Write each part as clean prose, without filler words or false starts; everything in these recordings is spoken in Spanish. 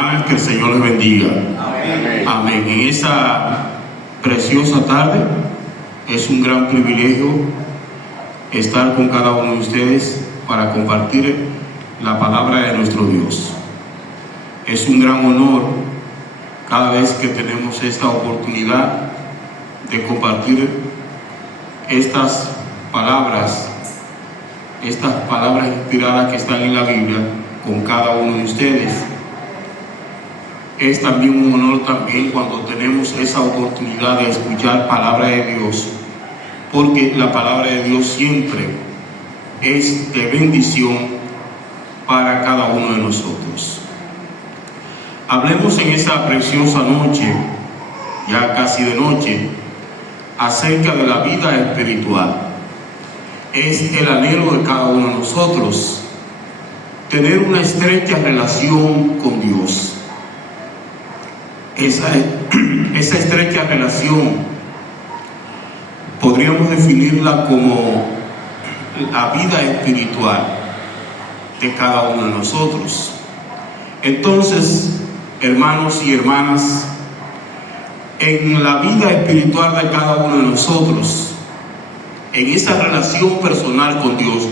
hermanas, que el Señor les bendiga. Amén. Amén. En esta preciosa tarde es un gran privilegio estar con cada uno de ustedes para compartir la palabra de nuestro Dios. Es un gran honor cada vez que tenemos esta oportunidad de compartir estas palabras inspiradas que están en la Biblia con cada uno de ustedes. Es también un honor también cuando tenemos esa oportunidad de escuchar palabra de Dios, porque la palabra de Dios siempre es de bendición para cada uno de nosotros. Hablemos en esta preciosa noche, ya casi de noche, acerca de la vida espiritual. Es el anhelo de cada uno de nosotros tener una estrecha relación con Dios. Esa estrecha relación podríamos definirla como la vida espiritual de cada uno de nosotros. Entonces, hermanos y hermanas, en la vida espiritual de cada uno de nosotros, en esa relación personal con Dios,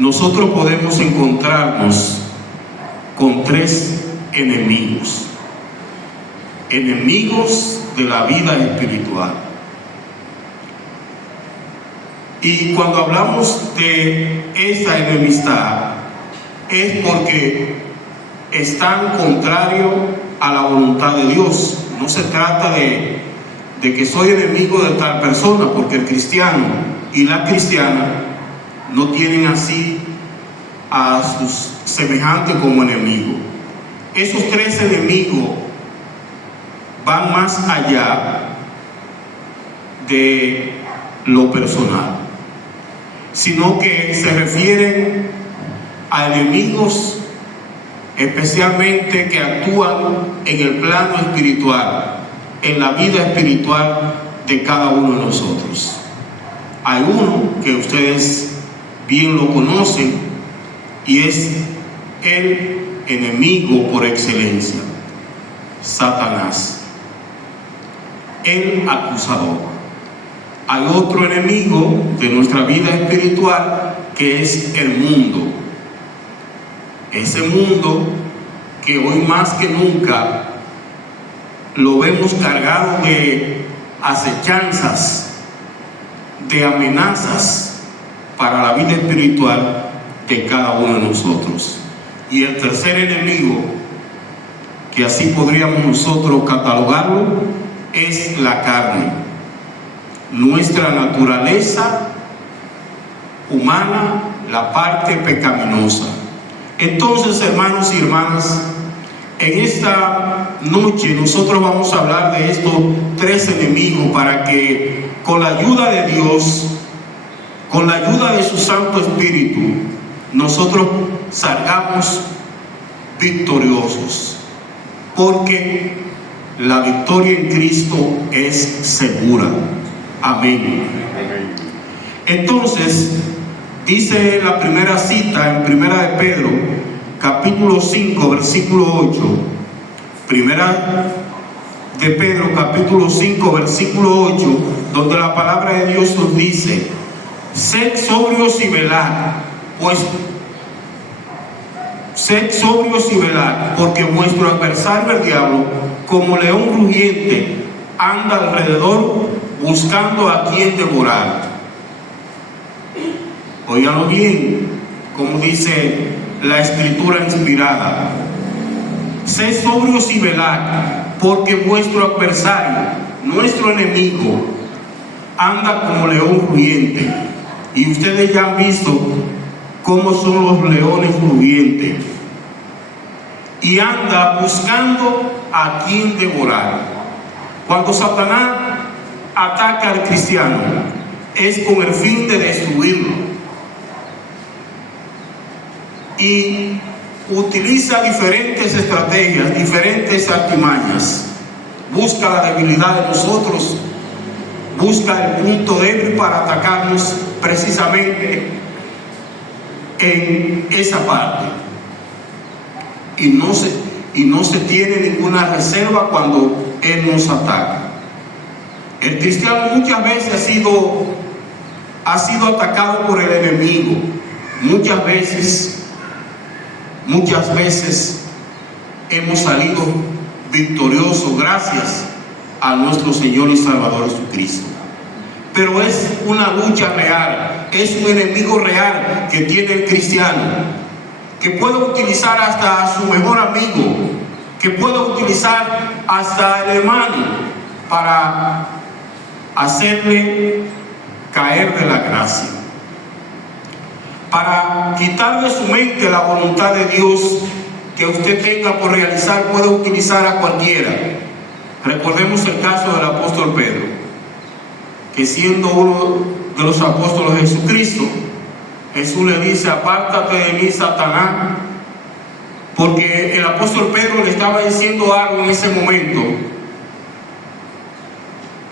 nosotros podemos encontrarnos con tres enemigos de la vida espiritual. Y cuando hablamos de esta enemistad, es porque están contrarios a la voluntad de Dios. No se trata de que soy enemigo de tal persona, porque el cristiano y la cristiana no tienen así a sus semejantes como enemigos. Esos tres enemigos van más allá de lo personal, sino que se refieren a enemigos especialmente que actúan en el plano espiritual, en la vida espiritual de cada uno de nosotros. Hay uno que ustedes bien lo conocen y es el enemigo por excelencia, Satanás, el acusador. Hay otro enemigo de nuestra vida espiritual que es el mundo. Ese mundo que hoy más que nunca lo vemos cargado de acechanzas, de amenazas para la vida espiritual de cada uno de nosotros. Y el tercer enemigo, que así podríamos nosotros catalogarlo, es la carne, nuestra naturaleza humana, la parte pecaminosa. Entonces, hermanos y hermanas, en esta noche nosotros vamos a hablar de estos tres enemigos para que con la ayuda de Dios, con la ayuda de su Santo Espíritu, nosotros salgamos victoriosos, porque la victoria en Cristo es segura. Amén. Entonces, dice la primera cita en Primera de Pedro, capítulo 5, versículo 8. Primera de Pedro, capítulo 5, versículo 8, donde la palabra de Dios nos dice: sed sobrios y velad, porque vuestro adversario el diablo, como león rugiente, anda alrededor buscando a quien devorar. Óiganlo bien, como dice la escritura inspirada: sed sobrios y velad, porque vuestro adversario, nuestro enemigo, anda como león rugiente. Y ustedes ya han visto cómo son los leones rugientes, y anda buscando a quien devorar. Cuando Satanás ataca al cristiano, es con el fin de destruirlo, y utiliza diferentes estrategias, diferentes artimañas. Busca la debilidad de nosotros, busca el punto débil para atacarnos precisamente en esa parte. Y y no se tiene ninguna reserva cuando Él nos ataca. El cristiano muchas veces ha sido atacado por el enemigo. Muchas veces hemos salido victoriosos gracias a nuestro Señor y Salvador Jesucristo. Pero es una lucha real, es un enemigo real que tiene el cristiano, que puede utilizar hasta a su mejor amigo, que puede utilizar hasta el hermano para hacerle caer de la gracia, para quitar de su mente la voluntad de Dios que usted tenga por realizar. Puede utilizar a cualquiera. Recordemos el caso del apóstol Pedro, que siendo uno de los apóstoles de Jesucristo, Jesús le dice: apártate de mí, Satanás, porque el apóstol Pedro le estaba diciendo algo en ese momento,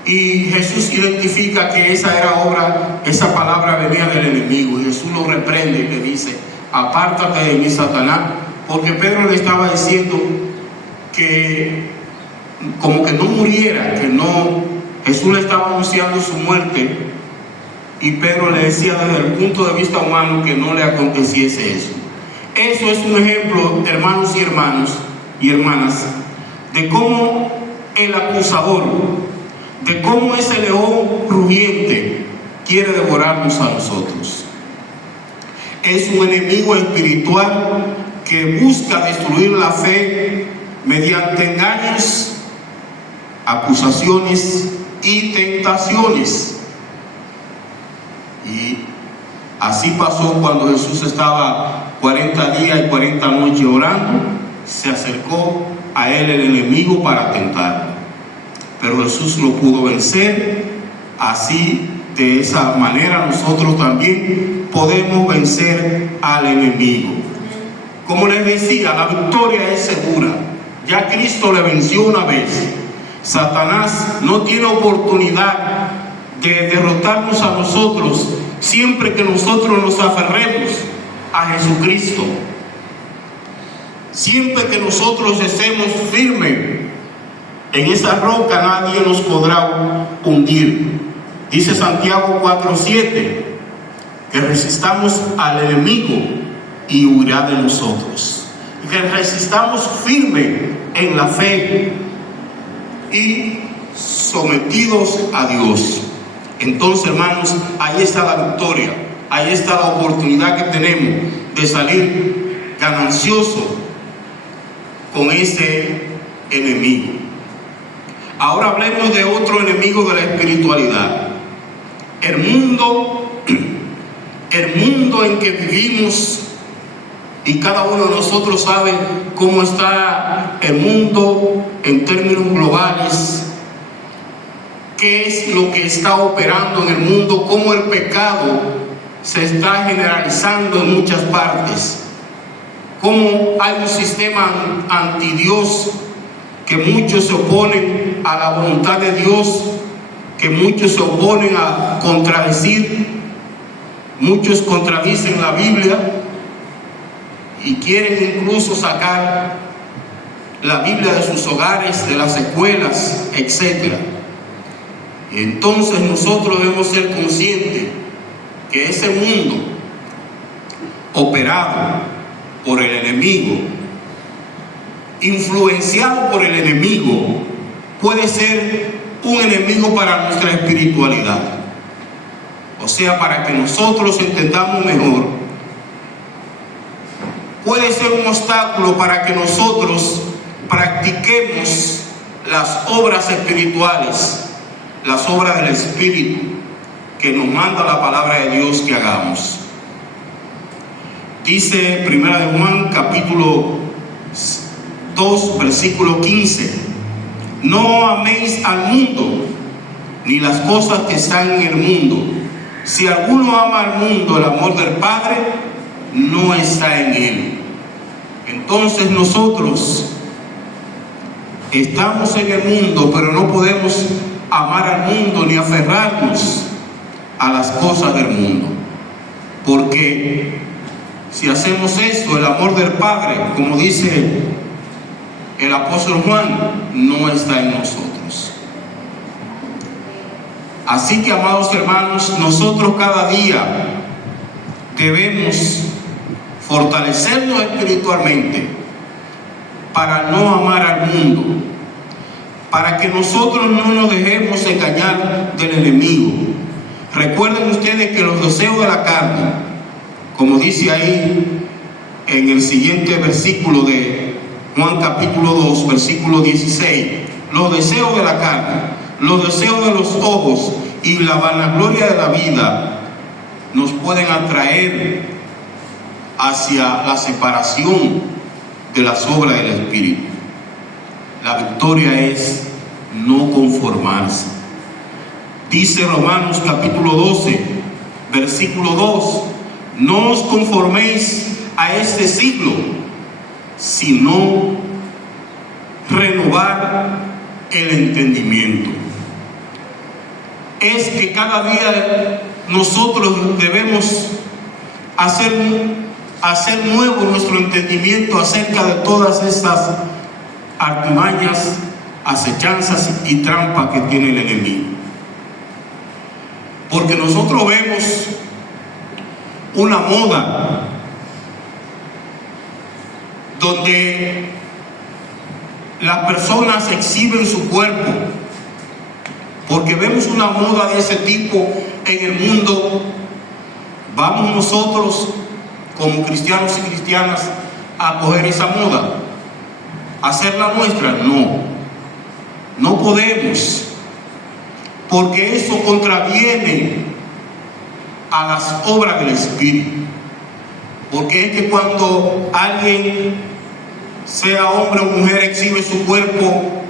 y Jesús identifica que esa palabra venía del enemigo, y Jesús lo reprende y le dice: apártate de mí, Satanás, porque Pedro le estaba diciendo que como que no muriera, Jesús le estaba anunciando su muerte, y Pedro le decía desde el punto de vista humano que no le aconteciese eso. Eso es un ejemplo, hermanos y hermanas, de cómo el acusador, de cómo ese león rugiente quiere devorarnos a nosotros. Es un enemigo espiritual que busca destruir la fe mediante engaños, acusaciones y tentaciones. Y así pasó cuando Jesús estaba 40 días y 40 noches orando. Se acercó a él el enemigo para tentarlo, pero Jesús lo pudo vencer. Así, de esa manera, nosotros también podemos vencer al enemigo. Como les decía, la victoria es segura. Ya Cristo le venció una vez. Satanás no tiene oportunidad de derrotarnos a nosotros siempre que nosotros nos aferremos a Jesucristo. Siempre que nosotros estemos firmes en esa roca, nadie nos podrá hundir. Dice Santiago 4:7, que resistamos al enemigo y huirá de nosotros. Que resistamos firme en la fe y sometidos a Dios. Entonces, hermanos, ahí está la victoria, ahí está la oportunidad que tenemos de salir ganancioso con ese enemigo. Ahora hablemos de otro enemigo de la espiritualidad. El mundo en que vivimos, y cada uno de nosotros sabe cómo está el mundo en términos globales, qué es lo que está operando en el mundo, cómo el pecado se está generalizando en muchas partes, cómo hay un sistema anti-Dios, que muchos se oponen a la voluntad de Dios, que muchos se oponen a contradecir, muchos contradicen la Biblia y quieren incluso sacar la Biblia de sus hogares, de las escuelas, etc. Entonces nosotros debemos ser conscientes que ese mundo operado por el enemigo, influenciado por el enemigo, puede ser un enemigo para nuestra espiritualidad. O sea, para que nosotros entendamos mejor, puede ser un obstáculo para que nosotros practiquemos las obras espirituales, las obras del Espíritu que nos manda la palabra de Dios que hagamos. Dice 1 de Juan capítulo 2 versículo 15: no améis al mundo ni las cosas que están en el mundo. Si alguno ama al mundo, el amor del Padre no está en él. Entonces nosotros estamos en el mundo, pero no podemos amar al mundo ni aferrarnos a las cosas del mundo, porque si hacemos esto, el amor del Padre, como dice el apóstol Juan no está en nosotros. Así que, amados hermanos, nosotros cada día debemos fortalecernos espiritualmente para no amar al mundo, para que nosotros no nos dejemos engañar del enemigo. Recuerden ustedes que los deseos de la carne, como dice ahí en el siguiente versículo de Juan capítulo 2, versículo 16, los deseos de la carne, los deseos de los ojos y la vanagloria de la vida nos pueden atraer hacia la separación de las obras del Espíritu. La victoria es no conformarse. Dice Romanos capítulo 12, versículo 2, no os conforméis a este siglo, sino renovar el entendimiento. Es que cada día nosotros debemos hacer nuevo nuestro entendimiento acerca de todas estas artimañas, acechanzas y trampas que tiene el enemigo. Porque nosotros vemos una moda donde las personas exhiben su cuerpo, porque vemos una moda de ese tipo en el mundo. ¿Vamos nosotros como cristianos y cristianas a coger esa moda, a hacerla nuestra? No podemos, porque eso contraviene a las obras del Espíritu. Porque es que cuando alguien, sea hombre o mujer, exhibe su cuerpo,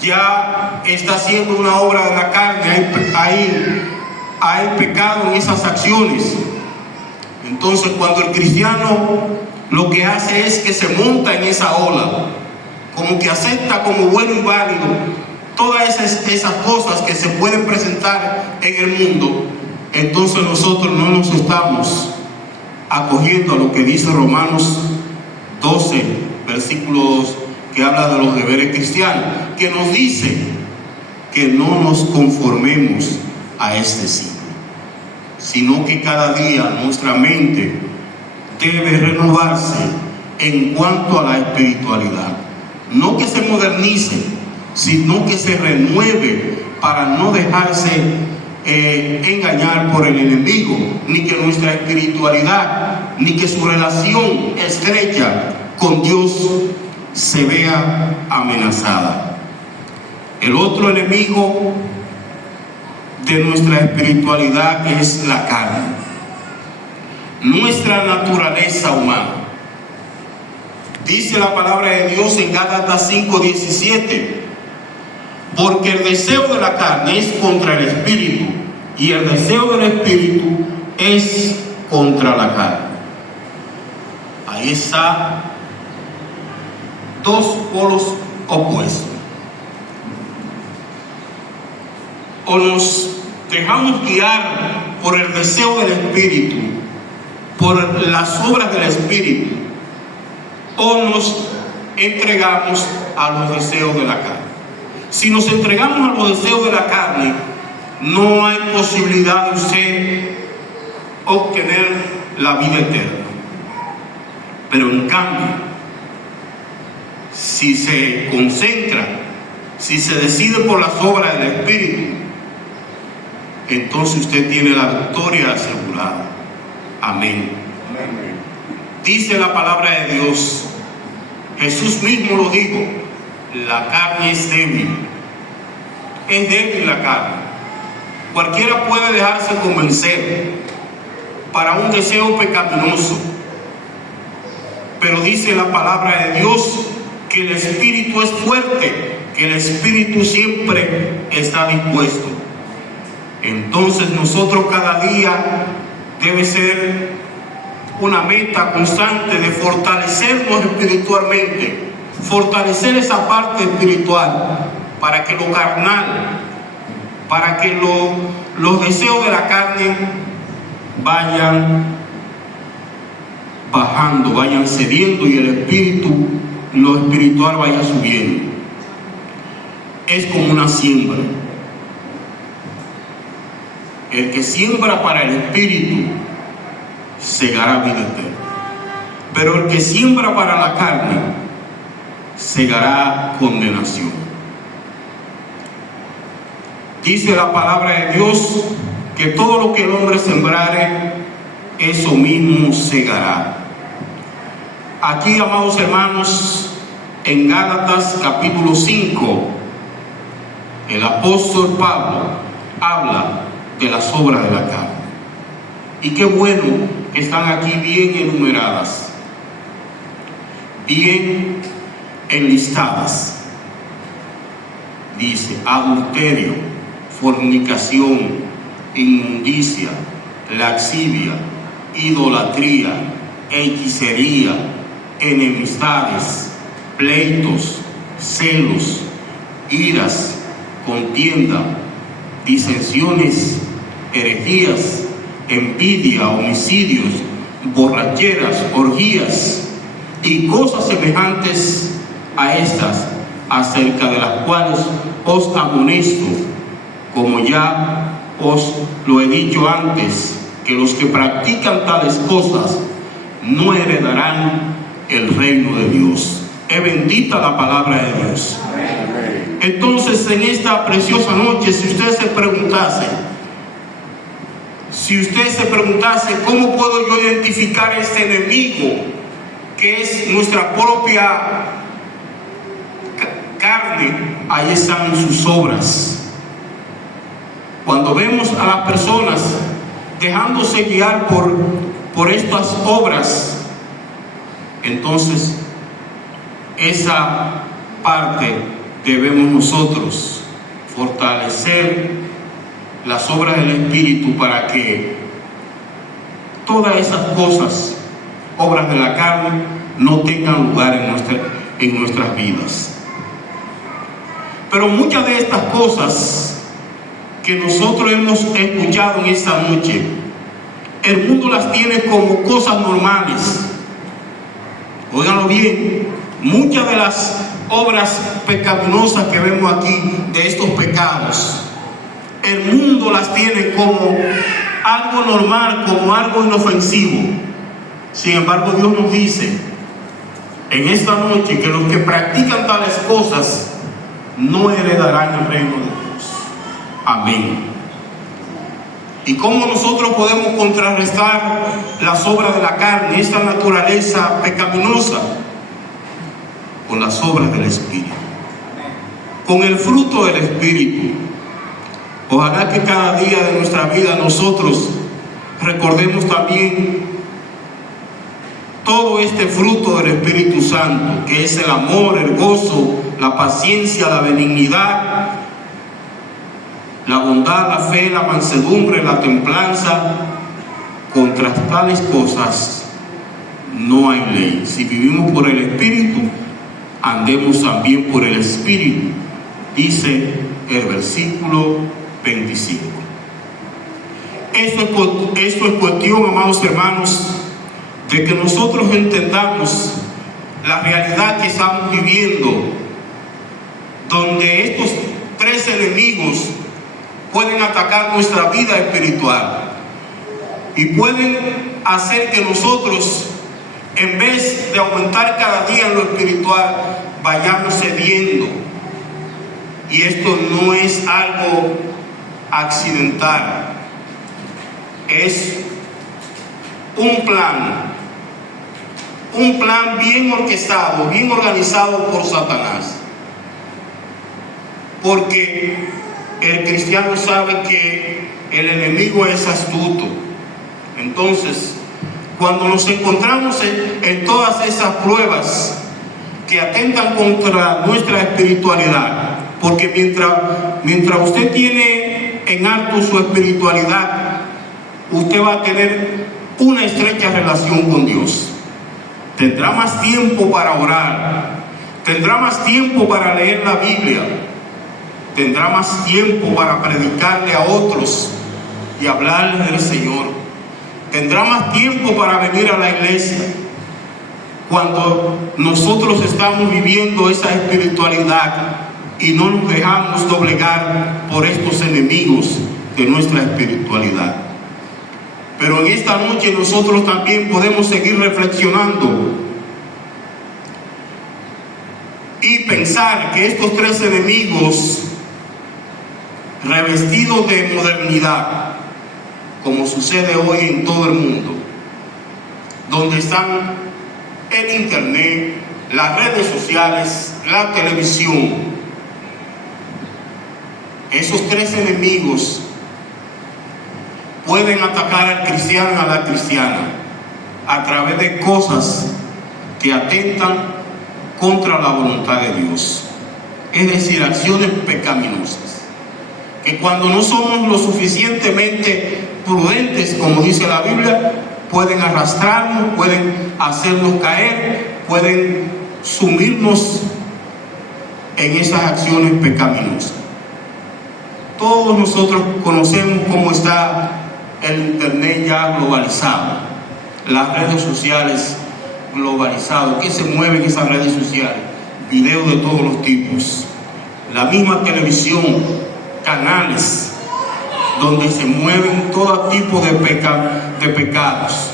ya está haciendo una obra de la carne. Hay pecado en esas acciones. Entonces, cuando el cristiano lo que hace es que se monta en esa ola, como que acepta como bueno y válido todas esas cosas que se pueden presentar en el mundo, entonces nosotros no nos estamos acogiendo a lo que dice Romanos 12, versículo 2, que habla de los deberes cristianos, que nos dice que no nos conformemos a este siglo, sino que cada día nuestra mente debe renovarse en cuanto a la espiritualidad. No que se modernice, sino que se renueve para no dejarse engañar por el enemigo, ni que nuestra espiritualidad, ni que su relación estrecha con Dios se vea amenazada. El otro enemigo de nuestra espiritualidad es la carne, nuestra naturaleza humana. Dice la palabra de Dios en Gálatas 5:17, porque el deseo de la carne es contra el espíritu, y el deseo del espíritu es contra la carne. Ahí está dos polos opuestos. O nos dejamos guiar por el deseo del espíritu, por las obras del espíritu, o nos entregamos a los deseos de la carne. Si nos entregamos a los deseos de la carne, no hay posibilidad de usted obtener la vida eterna. Pero en cambio, si se concentra, si se decide por las obras del Espíritu, entonces usted tiene la victoria asegurada. Amén. Amén. Dice la palabra de Dios, Jesús mismo lo dijo, la carne es débil la carne. Cualquiera puede dejarse convencer para un deseo pecaminoso, pero dice la palabra de Dios que el espíritu es fuerte, que el espíritu siempre está dispuesto. Entonces nosotros cada día debe ser una meta constante de fortalecernos espiritualmente, fortalecer esa parte espiritual, para que lo carnal, para que los deseos de la carne vayan bajando, vayan cediendo, y el espíritu lo espiritual vaya subiendo. Es como una siembra. El que siembra para el espíritu segará vida eterna, pero el que siembra para la carne segará condenación. Dice la palabra de Dios que todo lo que el hombre sembrare, eso mismo segará. Aquí, amados hermanos, en Gálatas capítulo 5, el apóstol Pablo habla de las obras de la carne. Y qué bueno que están aquí bien enumeradas, bien enlistadas. Dice: adulterio, fornicación, inmundicia, lascivia, idolatría, hechicería, enemistades, pleitos, celos, iras, contienda, disensiones, herejías, envidia, homicidios, borracheras, orgías y cosas semejantes a estas, acerca de las cuales os amonesto, como ya os lo he dicho antes, que los que practican tales cosas no heredarán el reino de Dios. Es bendita la palabra de Dios. Entonces, en esta preciosa noche, si usted se preguntase cómo puedo yo identificar este enemigo que es nuestra propia carne, ahí están sus obras. Cuando vemos a las personas dejándose guiar por estas obras, entonces esa parte debemos nosotros fortalecer las obras del Espíritu para que todas esas cosas, obras de la carne, no tengan lugar en nuestras vidas. Pero muchas de estas cosas que nosotros hemos escuchado en esta noche, el mundo las tiene como cosas normales. Óiganlo bien, muchas de las obras pecaminosas que vemos aquí, de estos pecados, el mundo las tiene como algo normal, como algo inofensivo. Sin embargo, Dios nos dice en esta noche que los que practican tales cosas no heredarán el reino de Dios. Amén. ¿Y cómo nosotros podemos contrarrestar las obras de la carne, esta naturaleza pecaminosa? Con las obras del Espíritu, con el fruto del Espíritu. Ojalá que cada día de nuestra vida nosotros recordemos también todo este fruto del Espíritu Santo, que es el amor, el gozo, la paciencia, la benignidad, la bondad, la fe, la mansedumbre, la templanza. Contra tales cosas no hay ley. Si vivimos por el Espíritu, andemos también por el Espíritu, dice el versículo 25. Esto es cuestión, amados hermanos, de que nosotros entendamos la realidad que estamos viviendo, donde estos tres enemigos pueden atacar nuestra vida espiritual y pueden hacer que nosotros, en vez de aumentar cada día en lo espiritual, vayamos cediendo. Y esto no es algo accidental, es un plan bien orquestado, bien organizado por Satanás. Porque el cristiano sabe que el enemigo es astuto. Entonces, cuando nos encontramos en todas esas pruebas que atentan contra nuestra espiritualidad, porque mientras usted tiene en alto su espiritualidad, usted va a tener una estrecha relación con Dios. Tendrá más tiempo para orar, tendrá más tiempo para leer la Biblia, tendrá más tiempo para predicarle a otros y hablarles del Señor, tendrá más tiempo para venir a la iglesia. cuando nosotros estamos viviendo esa espiritualidad y no nos dejamos doblegar por estos enemigos de nuestra espiritualidad. Pero en esta noche nosotros también podemos seguir reflexionando y pensar que estos tres enemigos, revestidos de modernidad, como sucede hoy en todo el mundo, donde están el internet, las redes sociales, la televisión, esos tres enemigos pueden atacar al cristiano y a la cristiana a través de cosas que atentan contra la voluntad de Dios, es decir, acciones pecaminosas, que cuando no somos lo suficientemente prudentes, como dice la Biblia, pueden arrastrarnos, pueden hacernos caer, pueden sumirnos en esas acciones pecaminosas. Todos nosotros conocemos cómo está el internet ya globalizado, las redes sociales globalizado, que se mueven en esas redes sociales, videos de todos los tipos, la misma televisión, canales donde se mueven todo tipo de pecados,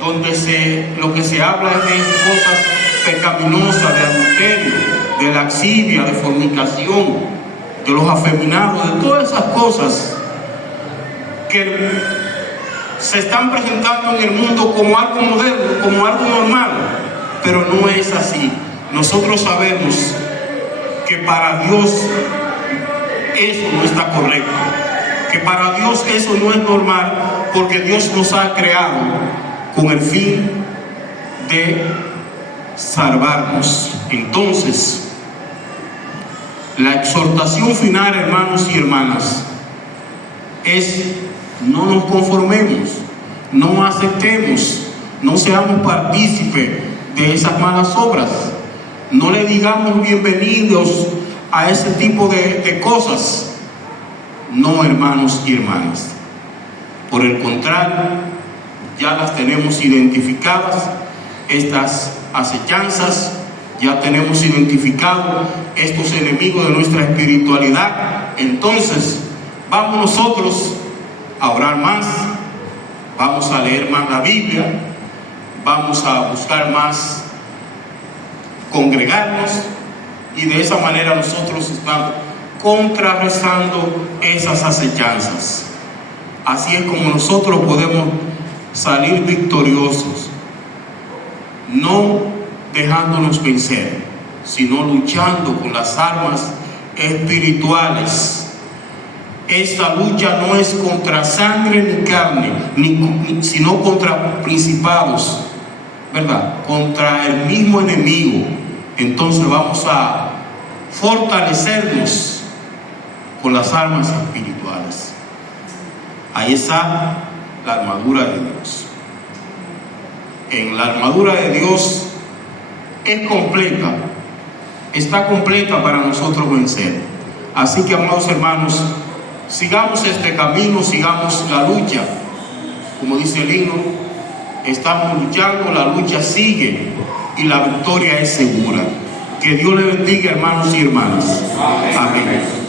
donde lo que se habla es de cosas pecaminosas, de adulterio, de laxivia, de fornicación, de los afeminados, de todas esas cosas que se están presentando en el mundo como algo moderno, como algo normal, pero no es así. Nosotros sabemos que para Dios eso no está correcto, que para Dios eso no es normal, porque Dios nos ha creado con el fin de salvarnos. Entonces, la exhortación final, hermanos y hermanas, es: no nos conformemos, no aceptemos, no seamos partícipes de esas malas obras, no le digamos bienvenidos a ese tipo de cosas. No, hermanos y hermanas, por el contrario, ya las tenemos identificadas, estas acechanzas, ya tenemos identificados estos enemigos de nuestra espiritualidad. Entonces, vamos nosotros a orar más, vamos a leer más la Biblia, vamos a buscar más congregarnos, y de esa manera nosotros estamos contrarrestando esas acechanzas. Así es como nosotros podemos salir victoriosos, no dejándonos vencer, sino luchando con las armas espirituales. Esta lucha no es contra sangre ni carne, sino contra principados, ¿verdad? Contra el mismo enemigo. Entonces vamos a fortalecernos con las armas espirituales. Ahí está la armadura de Dios. En la armadura de Dios es completa, está completa para nosotros vencer. Así que, amados hermanos, sigamos este camino, sigamos la lucha. Como dice el himno, estamos luchando, la lucha sigue y la victoria es segura. Que Dios le bendiga, hermanos y hermanas. Amén.